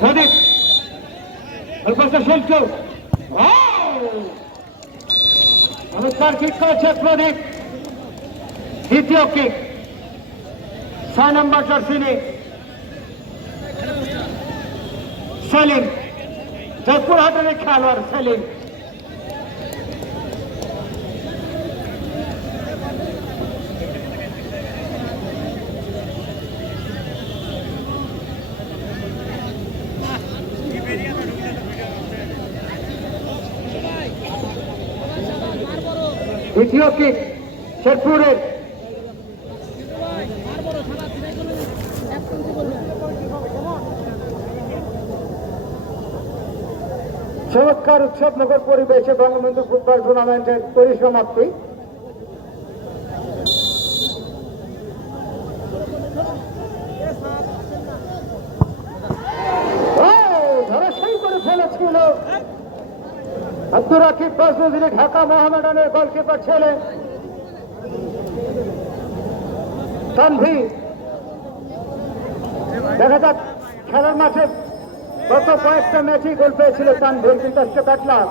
প্রদীপ নমস্কার কিক করেছে প্রদীপ দ্বিতীয় কিক 6 নম্বর জার্সি নিয়ে সেলিম জয়পুরহাটের খেলোয়াড় সেলিম দ্বিতীয় কিক শেরপুরের চমৎকার উৎসবনগর পরিবেশে বঙ্গবন্ধু ফুটবল টুর্নামেন্টের পরিসমাপ্তি। ধরাশায়ী করে ফেলেছিল আব্দুর রাকিব বাজনজিরে ঢাকা মোহামেডানের গোলকিপার ছেলে তানভীর। দেখা যাক খেলার মাঠে গত কয়েকটা ম্যাচই গোল পেয়েছিল তানভীর, কিন্তু আজকে কাটলাম।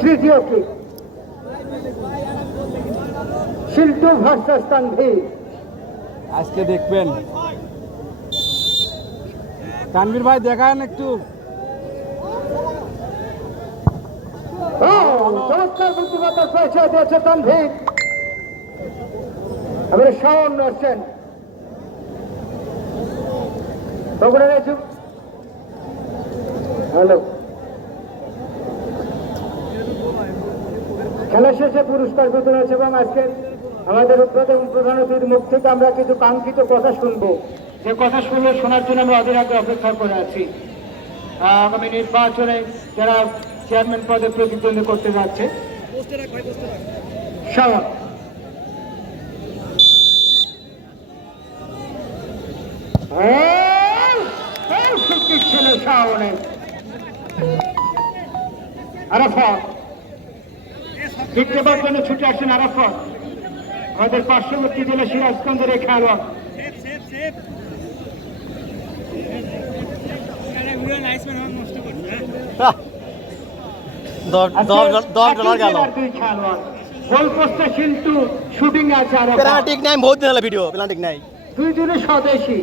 তৃতীয় কিক শিল্টু ভার্সাস তানভীর। আজকে দেখবেন তানভীর ভাই দেখান একটু। চমৎকার বুদ্ধিমত্তার পরিচয় দিয়েছে তানভীর। এবারে শাওন আসছেন হ্যালো। খেলা শেষে পুরস্কার বিতরণ হয়েছে এবং আজকে আমাদের প্রধান অতিথির মুখ থেকে আমরা কিছু কাঙ্ক্ষিত কথা শুনবো, যে কথা শুনলে শোনার জন্য আমরা অধীর আগে অপেক্ষা করে আছি। আগামী নির্বাচনে যারা চেয়ারম্যান পদে প্রতিদ্বন্দ্বী করতে যাচ্ছে শাওন। ছেলে শাওনের আরাফাত দেখতে পাওয়ার জন্য ছুটে আসছেন আরাফাত, আমাদের পার্শ্ববর্তী জেলা সিরাজগঞ্জের এই খেলোয়াড়। শুটিং আছে দুইজনে স্বদেশী।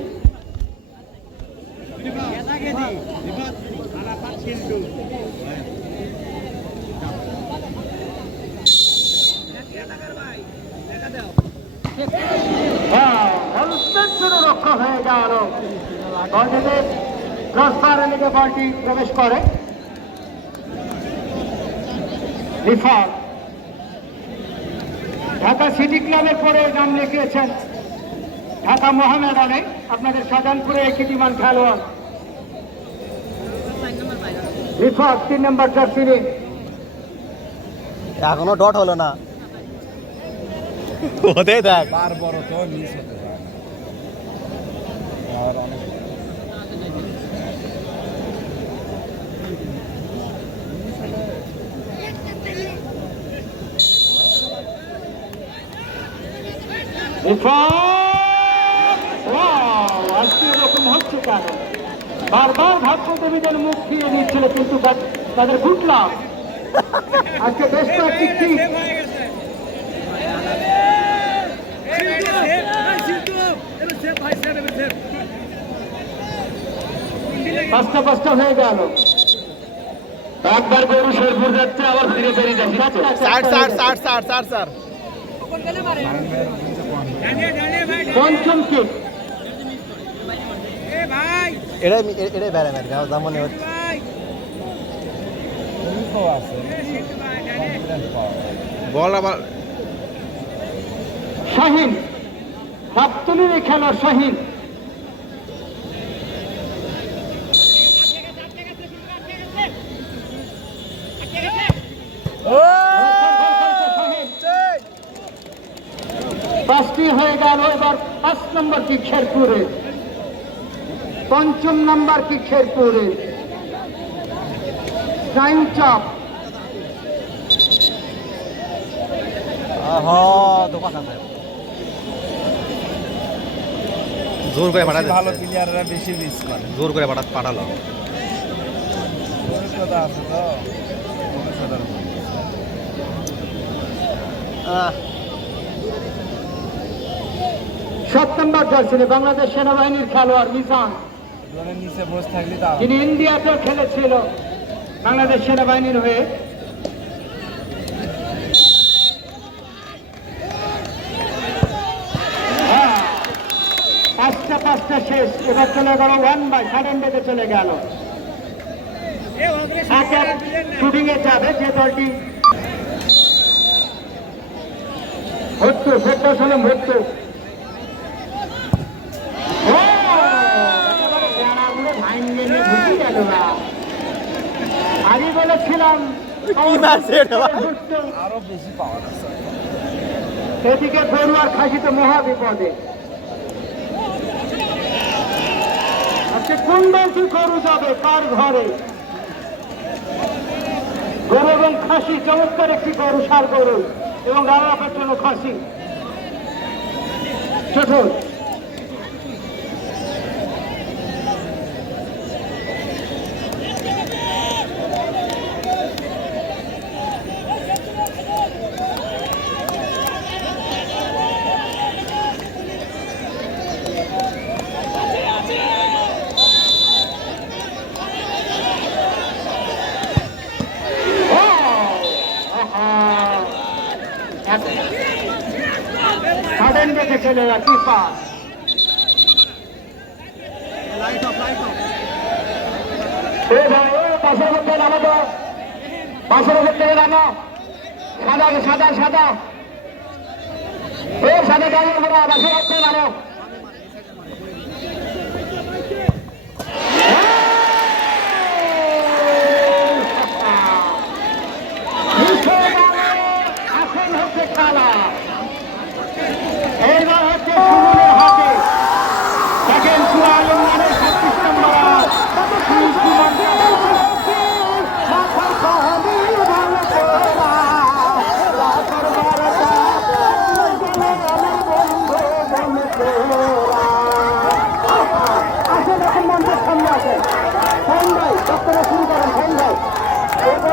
রক্ষা হয়ে গেল, বলটি প্রবেশ করে রিফাত। ঢাকা সিটি ক্লাবের পরে নাম লিখিয়েছেন ঢাকা মোহামেডানে, আপনাদের শাহজাহানপুরে কীর্তিমান খেলোয়াড় রিফাত 3 নম্বর জার্সি। এখনো ডট হলো না, হতে দেখ বার বড় তো মিস হতে যায় আর অনেক আজকে এরকম হচ্ছে কেন? বারবার ভাগ্যদেবীদের মুখ ফিরিয়ে দিচ্ছিল, কিন্তু তাদের ঘুটলাম আজকে বেশ কয়েকটি পাঁচটা হয়ে গেল। একবার গরু শেরপুর যাচ্ছে, আবার ফিরে বেরিয়ে যাচ্ছে। পঞ্চম কিক এটাই বেড়ে বেড়ে যাওয়া মনে হচ্ছে। বল আবার শাহিন গাবতলীর খেলোয়াড় শাহিন। পাঁচটি হয়ে গেল। এবার 5 নম্বর কিক শেরপুরে, 5ম নম্বর কিক শেরপুরে। টাইম চাপ হ তো কথা আছে জোর করে পাঠাতে ভালো প্লেয়াররা বেশি মিস করে জোর করে পাঠালো অভিজ্ঞতা আছে তো ভবিষ্যতের উপর। আহ, 7 নম্বর জার্সি বাংলাদেশ সেনাবাহিনীর খেলোয়াড় মিজান, জনের নিচে বসে থাকলে তা যিনি ইন্ডিয়াতেও খেলেছিল বাংলাদেশ সেনাবাহিনীর হয়ে। হ্যাঁ, 5টা শেষ। এবার চলে গেল 1 সাডেন ডেতে চলে গেল। শুটিং এ যাবে যে দলটি ভর্তু সালাম ভর্তু। আমি বলেছিলাম আরো বেশি পাওয়ার আছে এদিকে গরু আর খাসি তো মহা বিপদে। আজকে কোন দলটি গরু যাবে কার ঘরে? গরু এবং খাসি, চমৎকার একটি গরু, ষাঁড় গরু এবং রান্নার জন্য খাসি ছোট। সাডেন দেখে চলে যা কি পাস। পাশের মধ্যে নামো তো, পাশের মধ্যে নামো। সাদা সাদা সাদা সাদা গাড়ি আমরা বাসের মধ্যে নামো।